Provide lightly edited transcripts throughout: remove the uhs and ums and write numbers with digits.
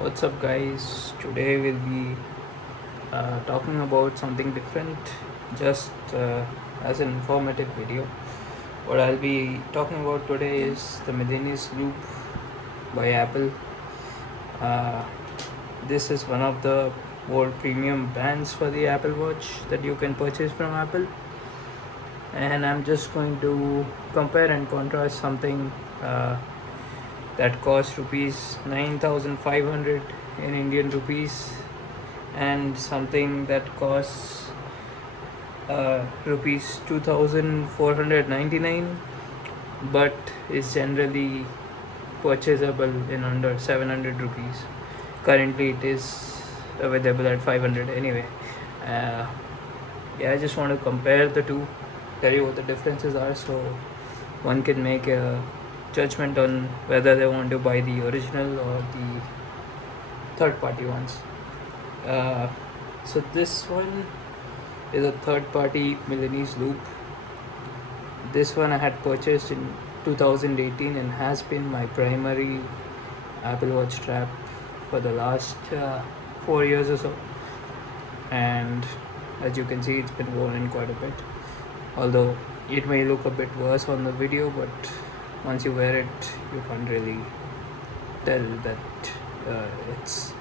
What's up, guys? Today we'll be talking about something different, just as an informative video. What I'll be talking about today is the Milanese Loop by Apple. Uh, this is one of the more premium bands for the Apple Watch that you can purchase from Apple, and I'm just going to compare and contrast something that costs rupees 9,500 in Indian rupees and something that costs rupees 2,499 but is generally purchasable in under 700 rupees. Currently it is available at 500 anyway. uh, yeah, I just want to compare the two, tell you what the differences are, so one can make a judgment on whether they want to buy the original or the third party ones. uh, so this one is a third party Milanese Loop. This one I had purchased in 2018 and has been my primary Apple Watch strap for the last 4 years or so. And as you can see, it's been worn in quite a bit. Although it may look a bit worse on the video, but once you wear it, you can't really tell that it's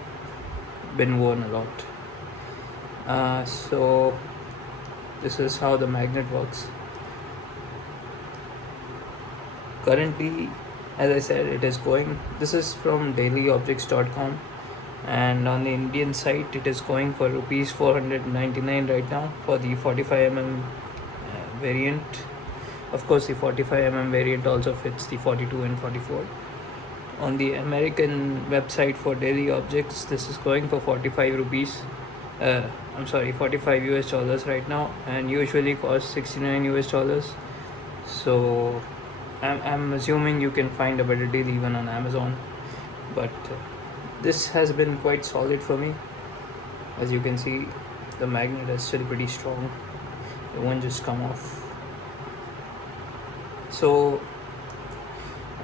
been worn a lot. So this is how the magnet works. Currently, as I said, it is going, this is from dailyobjects.com, and on the Indian site it is going for rupees 499 right now for the 45mm variant. Of course, the 45mm variant also fits the 42 and 44. On the American website for Daily Objects, this is going for 45 rupees. 45 US dollars right now, and usually costs 69 US dollars. So I'm assuming you can find a better deal even on Amazon, but this has been quite solid for me. As you can see, the magnet is still pretty strong, it won't just come off. So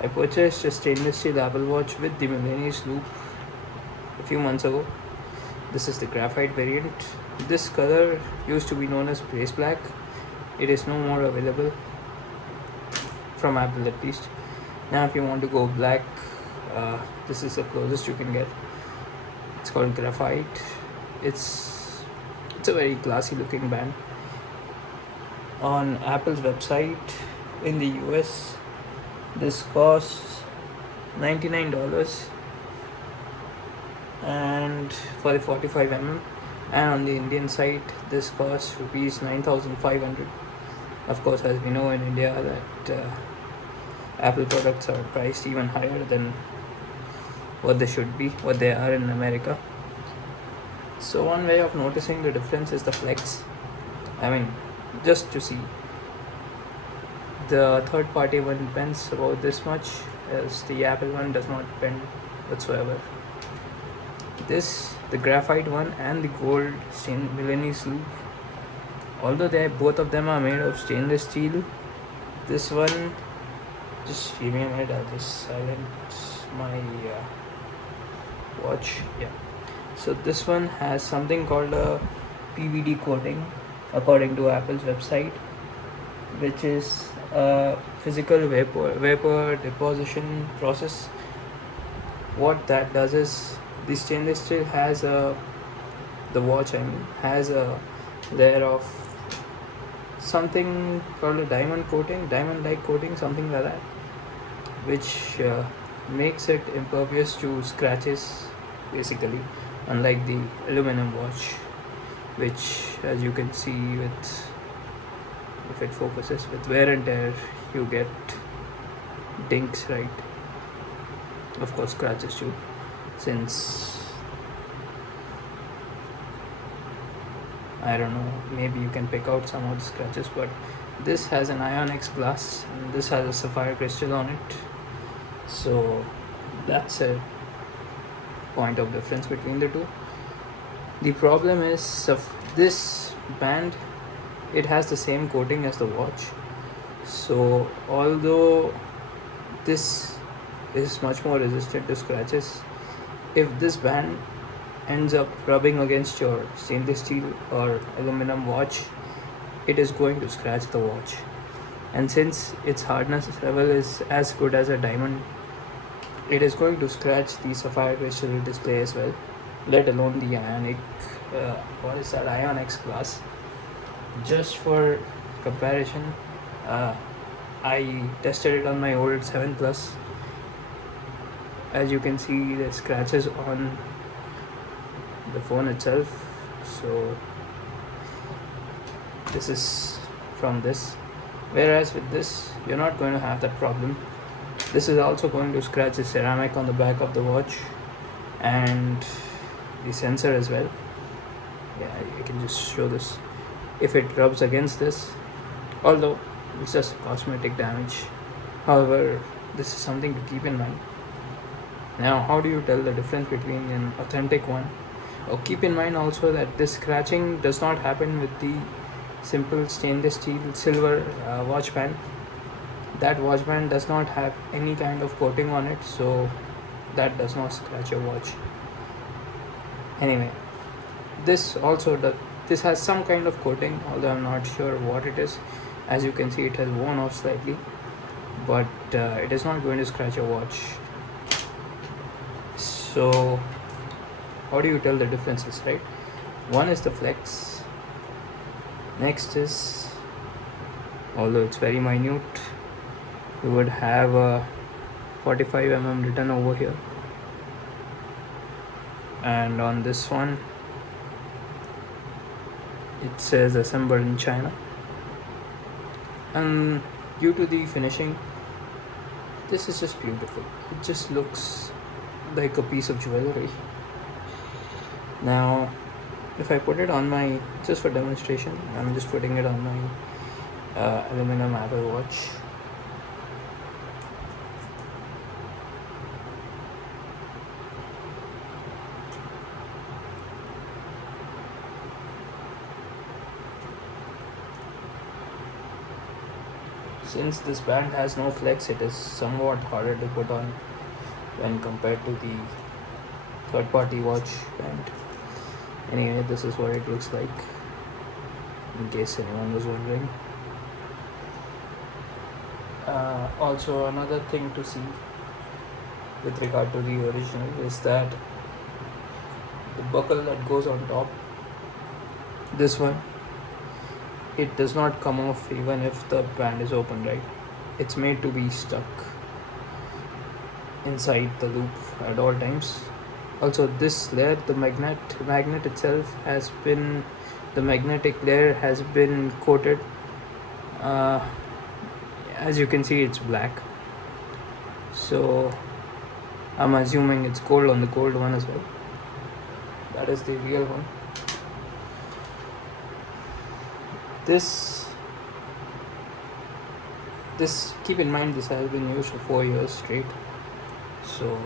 I purchased a stainless steel Apple Watch with the Milanese Loop a few months ago. This is the graphite variant. This color used to be known as Blaze Black. It is no more available from Apple, at least. Now if you want to go black, this is the closest you can get. It's called Graphite. It's a very classy looking band. On Apple's website in the US, this costs $99 and for the 45mm, and on the Indian site this costs rupees 9,500. Of course, as we know in India that Apple products are priced even higher than what they should be, what they are in America. So one way of noticing the difference is the flex. I mean, just to see, the third party one bends about this much, as the Apple one does not bend whatsoever. The graphite one and the gold Milanese Loop, although both of them are made of stainless steel, this one, just give me a minute, I'll just silence my watch. Yeah, so this one has something called a PVD coating according to Apple's website, which is a physical vapor deposition process. What that does is, the stainless steel has the watch has a layer of something called a diamond like coating, something like that, which makes it impervious to scratches, basically, unlike the aluminum watch, which, as you can see, with, if it focuses, with wear and tear you get dinks, right? Of course, scratches too, since, I don't know, maybe you can pick out some of the scratches, but this has an Ion-X glass and this has a sapphire crystal on it. So that's a point of difference between the two. The problem is, this band, it has the same coating as the watch. So although this is much more resistant to scratches, if this band ends up rubbing against your stainless steel or aluminum watch, it is going to scratch the watch. And since its hardness level is as good as a diamond, it is going to scratch the sapphire crystal display as well, let alone the ionic, ion X class. Just for comparison, uh, I tested it on my old 7 Plus. As you can see, the scratches on the phone itself. So this is from this. Whereas with this, you're not going to have that problem. This is also going to scratch the ceramic on the back of the watch and the sensor as well. Yeah, I can just show this. If it rubs against this, although it's just cosmetic damage, however, this is something to keep in mind. Now, how do you tell the difference between an authentic one? Oh, keep in mind also that this scratching does not happen with the simple stainless steel silver watch band. That watch band does not have any kind of coating on it, so that does not scratch your watch. Anyway, this also does. This has some kind of coating, although I'm not sure what it is. As you can see, it has worn off slightly, but it is not going to scratch your watch. So how do you tell the differences, right? One is the flex. Next is, although it's very minute, you would have a 45 written over here, and on this one it says assembled in China. And due to the finishing, this is just beautiful. It just looks like a piece of jewelry. Now, if I put it on my, just for demonstration, I'm just putting it on my aluminum Apple Watch. Since this band has no flex, it is somewhat harder to put on when compared to the third-party watch band. Anyway, this is what it looks like, in case anyone was wondering. Also, another thing to see with regard to the original is that the buckle that goes on top, this one, it does not come off even if the band is open, right? It's made to be stuck inside the loop at all times. Also, this layer, the magnet itself has been, the magnetic layer has been coated. As you can see, it's black, so I'm assuming it's gold on the gold one as well. That is the real one. This keep in mind, this has been used for 4 years straight. So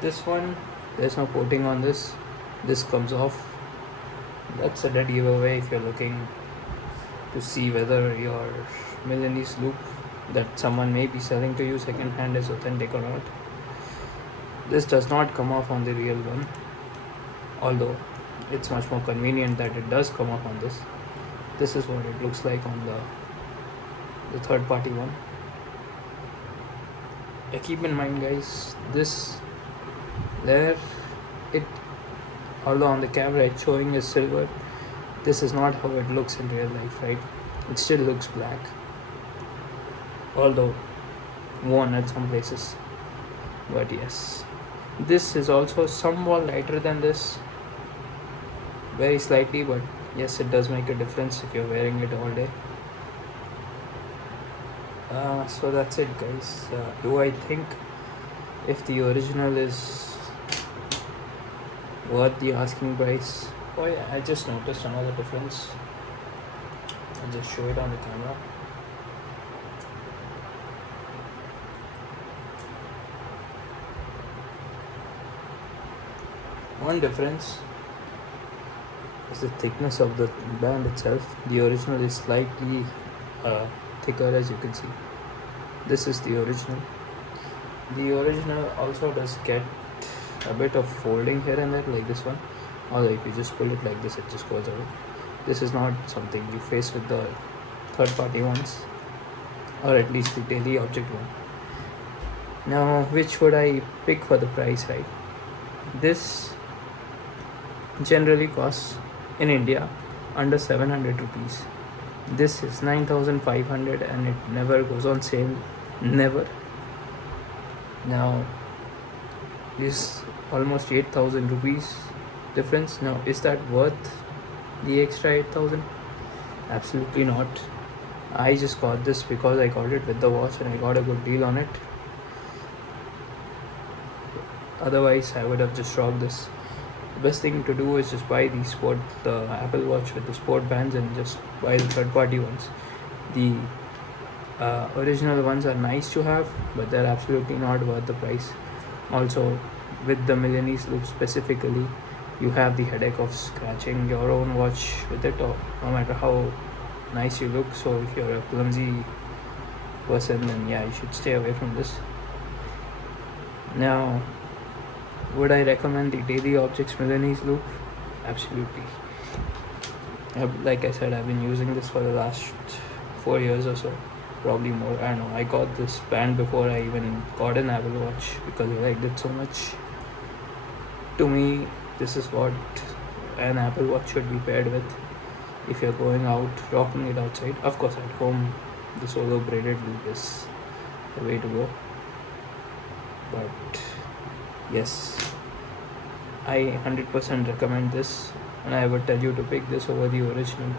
this one, there's no coating on this. This comes off. That's a dead giveaway if you're looking to see whether your Milanese Loop that someone may be selling to you second hand is authentic or not. This does not come off on the real one, although it's much more convenient that it does come off on this. This is what it looks like on the third party one. Keep in mind, guys, this layer, it, although on the camera it's showing as silver, this is not how it looks in real life, right? It still looks black, although worn at some places. But yes, this is also somewhat lighter than this, very slightly, but yes, it does make a difference if you're wearing it all day. So that's it, guys. Do I think if the original is worth the asking price? Oh yeah, I just noticed another difference. I'll just show it on the camera. One difference is the thickness of the band itself. The original is slightly thicker, as you can see. This is the original. The original also does get a bit of folding here and there like this one, or if you just pull it like this, it just goes away. This is not something you face with the third party ones, or at least the daily object one. Now, which would I pick for the price, right? This generally costs in India under 700 rupees. This is 9,500 and it never goes on sale, never. Now, this almost 8,000 rupees difference. Now, is that worth the extra 8,000? Absolutely not. I just got this because I got it with the watch and I got a good deal on it. Otherwise, I would have just rocked this. The best thing to do is just buy the Apple Watch with the sport bands and just buy the third party ones. The original ones are nice to have, but they're absolutely not worth the price. Also, with the Milanese Loop specifically, you have the headache of scratching your own watch with it, or no matter how nice you look. So if you're a clumsy person, then yeah, you should stay away from this. Now, would I recommend the Daily Objects Milanese Loop? Absolutely. Like I said, I've been using this for the last 4 years or so, probably more. I don't know. I got this band before I even got an Apple Watch because I liked it so much. To me, this is what an Apple Watch should be paired with. If you're going out, rocking it outside. Of course, at home, the solo braided loop is the way to go. But yes, I 100% recommend this, and I would tell you to pick this over the original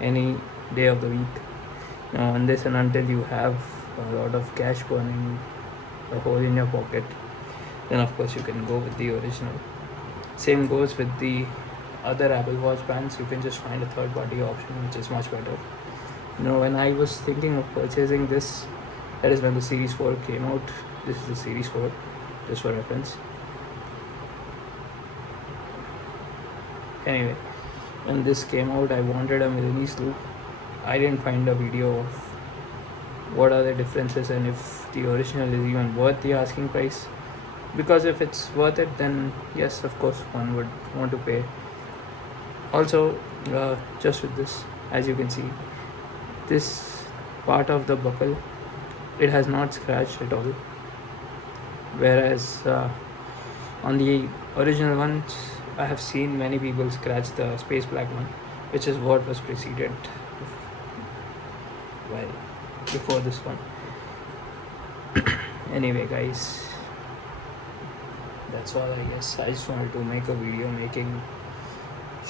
any day of the week. Now, unless and until you have a lot of cash burning a hole in your pocket, then of course you can go with the original. Same goes with the other Apple Watch bands. You can just find a third party option which is much better. When I was thinking of purchasing this, that is when the Series 4 came out. This is the Series 4, just for reference. Anyway, when this came out, I wanted a Milanese Loop. I didn't find a video of what are the differences and if the original is even worth the asking price. Because if it's worth it, then yes, of course, one would want to pay. Also, just with this, as you can see, this part of the buckle, it has not scratched at all. Whereas on the original ones, I have seen many people scratch the space black one, which is what was preceded before this one. Anyway, guys, that's all I guess. I just wanted to make a video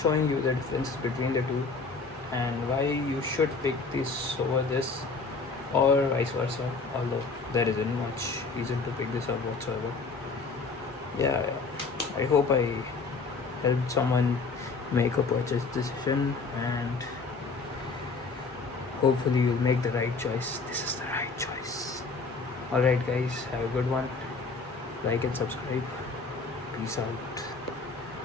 showing you the differences between the two and why you should pick this over this, or vice versa, although there isn't much reason to pick this up whatsoever. Yeah, I hope I helped someone make a purchase decision, and hopefully you'll make the right choice. This is the right choice. Alright guys, have a good one. Like and subscribe. Peace out.